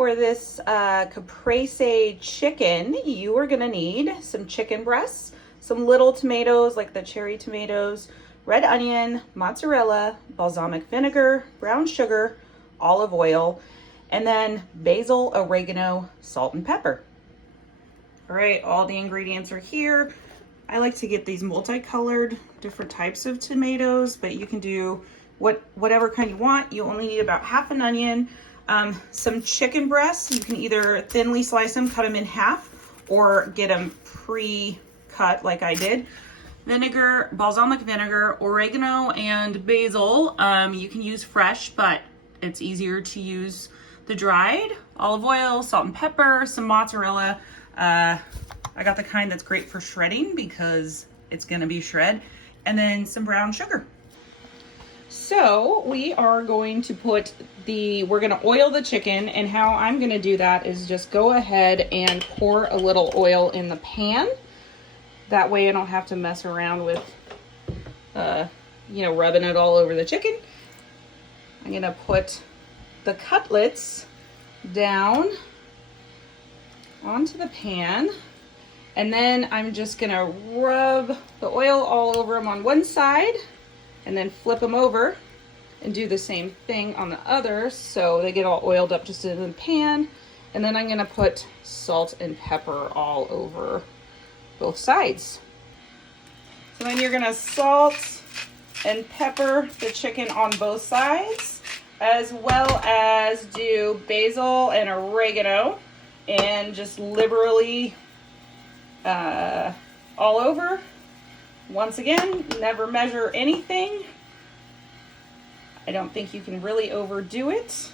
For this caprese chicken, you are gonna need some chicken breasts, some little tomatoes like the cherry tomatoes, red onion, mozzarella, balsamic vinegar, brown sugar, olive oil, and then basil, oregano, salt, and pepper. All right, all the ingredients are here. I like to get these multicolored, different types of tomatoes, but you can do whatever kind you want. You only need about half an onion, some chicken breasts. You can either thinly slice them, cut them in half, or get them pre-cut like I did. Vinegar, balsamic vinegar, oregano, and basil. You can use fresh, but it's easier to use the dried. Olive oil, salt and pepper, some mozzarella. I got the kind that's great for shredding because it's gonna be shred, and then some brown sugar. So we are going to we're gonna oil the chicken, and how I'm gonna do that is just go ahead and pour a little oil in the pan. That way I don't have to mess around with, rubbing it all over the chicken. I'm gonna put the cutlets down onto the pan, and then I'm just gonna rub the oil all over them on one side and then flip them over and do the same thing on the other so they get all oiled up just in the pan. And then I'm gonna put salt and pepper all over both sides. So then you're gonna salt and pepper the chicken on both sides, as well as do basil and oregano, and just liberally all over. Once again, never measure anything. I don't think you can really overdo it.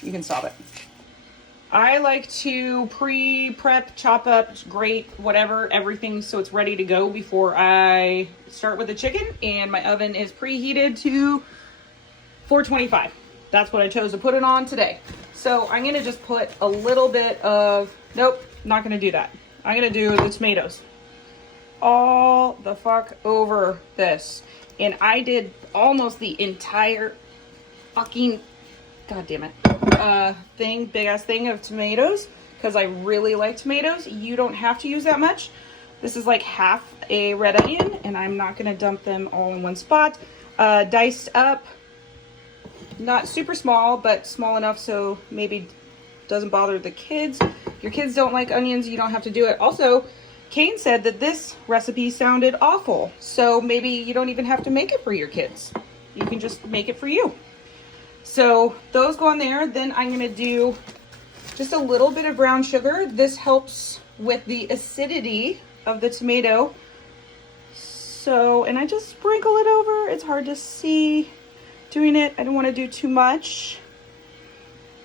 You can stop it. I like to pre-prep, chop up, grate, whatever, everything so it's ready to go before I start with the chicken, and my oven is preheated to 425. That's what I chose to put it on today. So I'm gonna just put a little bit of, nope, not gonna do that. I'm gonna do the tomatoes all the fuck over this. And I did almost the entire fucking, god damn it, big ass thing of tomatoes, because I really like tomatoes. You don't have to use that much. This is like half a red onion, and I'm not gonna dump them all in one spot. Diced up, not super small, but small enough so maybe doesn't bother the kids. If your kids don't like onions, you don't have to do it. Also, Kane said that this recipe sounded awful, so maybe you don't even have to make it for your kids. You can just make it for you. So those go on there. Then I'm gonna do just a little bit of brown sugar. This helps with the acidity of the tomato. So, and I just sprinkle it over. It's hard to see doing it. I don't want to do too much.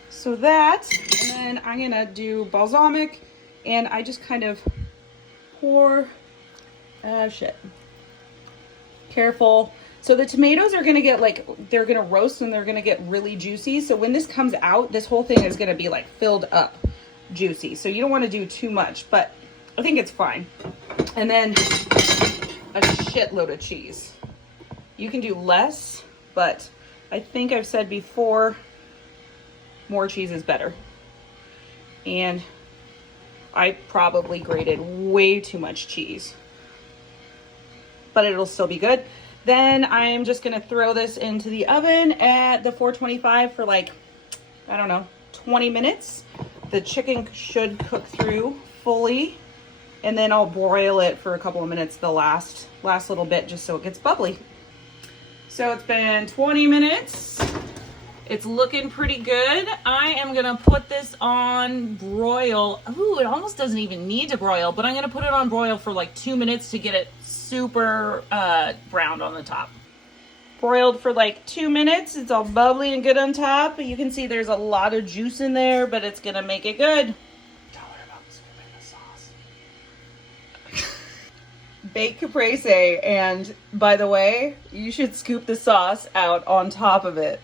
So that, and then I'm gonna do balsamic, and I just kind of pour, careful. So the tomatoes are gonna get they're gonna roast and they're gonna get really juicy. So when this comes out, this whole thing is gonna be like filled up juicy. So you don't want to do too much, but I think it's fine. And then a shitload of cheese. You can do less, but I think I've said before, more cheese is better. And I probably grated way too much cheese, but it'll still be good. Then I'm just gonna throw this into the oven at the 425 for like, I don't know, 20 minutes. The chicken should cook through fully, and then I'll broil it for a couple of minutes, the last little bit, just so it gets bubbly. So it's been 20 minutes. It's looking pretty good. I am gonna put this on broil. Ooh, it almost doesn't even need to broil, but I'm gonna put it on broil for like 2 minutes to get it super browned on the top. Broiled for like 2 minutes. It's all bubbly and good on top. You can see there's a lot of juice in there, but it's gonna make it good. Tell her about scooping the sauce. Baked caprese, and by the way, you should scoop the sauce out on top of it.